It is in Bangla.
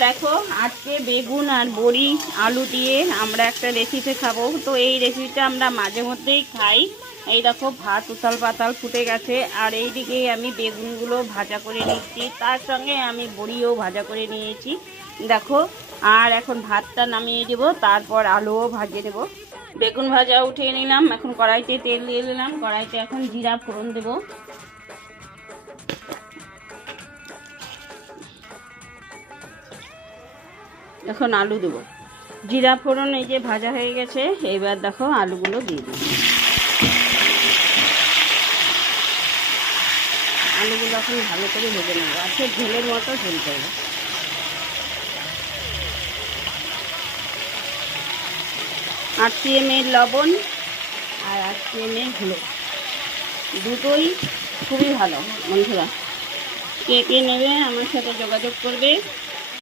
দেখো আজকে বেগুন আর বড়ি আলু দিয়ে আমরা একটা রেসিপি খাবো। তো এই রেসিপিটা আমরা মাঝে মধ্যেই খাই। এই দেখো ভাত উতাল পাতাল ফুটে গেছে, আর এইদিকে আমি বেগুনগুলো ভাজা করে নিচ্ছি, তার সঙ্গে আমি বড়িও ভাজা করে নিয়েছি দেখো। আর এখন ভাতটা নামিয়ে দেবো, তারপর আলুও ভাজিয়ে দেবো। বেগুন ভাজা উঠিয়ে নিলাম, এখন কড়াইতে তেল দিয়ে দিলাম। কড়াইতে এখন জিরা ফোড়ন দেবো। এখন আলু দেবো। জিরা ফোড়ন এই যে ভাজা হয়ে গেছে, এবার দেখো আলুগুলো দিয়ে দিই। আলুগুলো এখন ভালো করে ভেজে নেবো, আজকে ঝোলের মতো ঝোল করবো। 8 ml লবণ আর 8 ml হলুদ, দুটোই খুবই ভালো বন্ধুরা। কে কে নেবে আমার সাথে যোগাযোগ করবে।